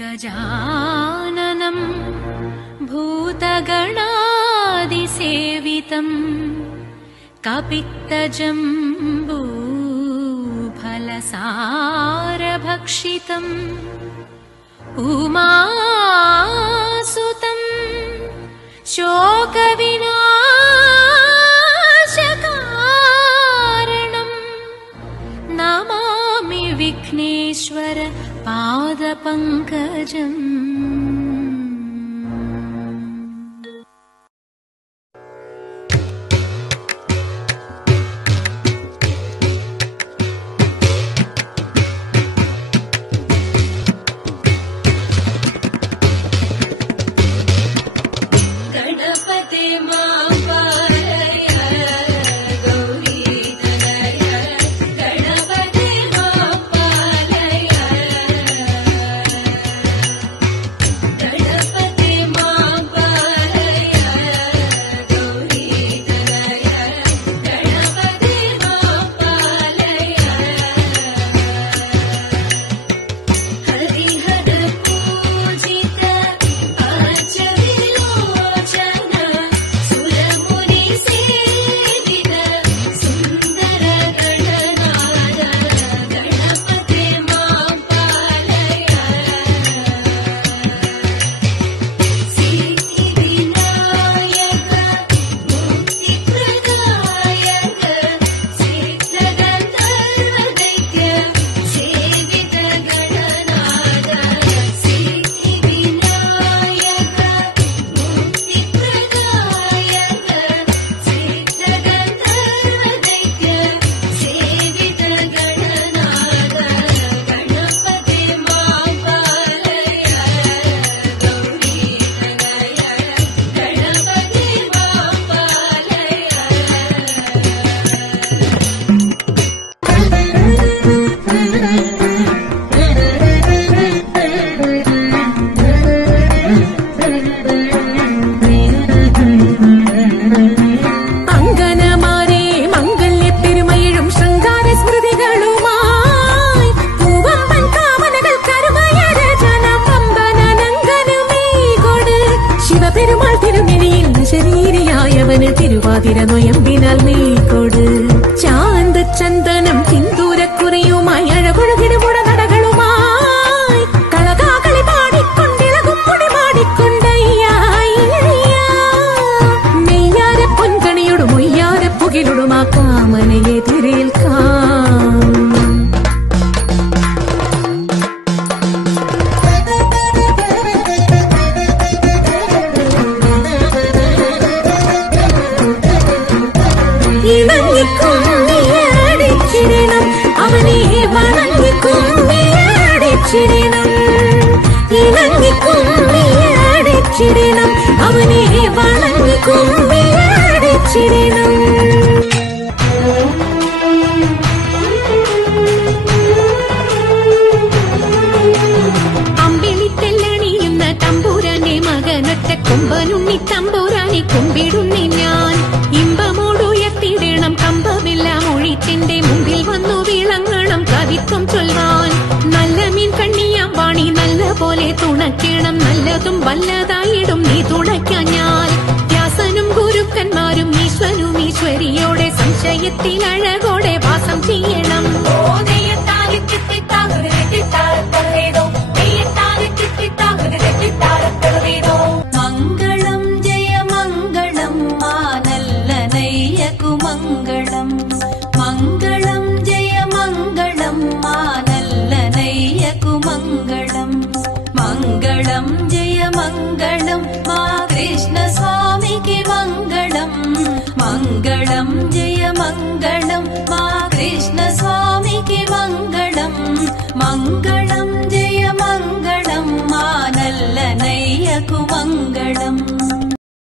गजाननं भूतगणादिसेवितं कपित्तजम्बूफलसारभक्षितम् उमासुतं शोकविनाशकारणं नमामि विघ्नेश्वर पादपङ्कजम्। തിരുവാതിരനൊയമ്പിനാൽ നീക്കൊട് ചാന്ത ചന്ദനം സിന്ദൂരക്കുറിയുമായി അഴകൊഴുകിടുമുട നടകളുമായി കളകാകളി പാടിക്കൊണ്ടിളകും പൊടി പാടിക്കൊണ്ടയ്യായി മെയ്യാര പൊൻകണിയോട് മൊയ്യാര പുകിലൊടും ആ കാമനയെ തിരേൽക്കാം. അവനെ വണങ്ങിക്കുമ്മിയാടിച്ചിടണം, ഇണങ്ങിക്കുമ്മിയാടിച്ചിടണം, അവനെ വണങ്ങിക്കുമ്മിയാടിച്ചിടണം. അമ്പിളിത്തെല്ലണിയുന്ന തമ്പൂരാന്റെ മകനൊറ്റ കൊമ്പനുണ്ണി തമ്പൂരാനെ കുമ്പിടുന്നി ഞാൻ ഇമ്പമോടുയർത്തിടണം കമ്പമെല്ലാം ഒഴിത്തിന്റെ മുമ്പിൽ വന്നു വിളങ്ങണം കവിത്വം ചൊൽവാൻ. നല്ല മീൻ കണ്ണിയാം വാണി നല്ല പോലെ തുണയ്ക്കണം, നല്ലതും വല്ലതായിടും നീ തുണയ്ക്കാൻ ഞാൻ. വ്യാസനും ഗുരുക്കന്മാരും ഈശ്വരും ഈശ്വരിയോടെ സംശയത്തിൽ അഴകോടെ വാസം ചെയ്യണം. മംഗളം ജയ മംഗളം മാനല്ലനയ്യകു മംഗളം, മംഗളം ജയ മംഗളം മാനല്ലനയ്യകു മംഗളം, മംഗളം ജയ മംഗളം മാ കൃഷ്ണസ്വാമിക്ക് മംഗളം, മംഗളം ജയ മംഗളം മാ കൃഷ്ണസ്വാമിക്ക് മംഗളം, മംഗളം ജയ മംഗളം മാനല്ലനയ്യകു മംഗളം.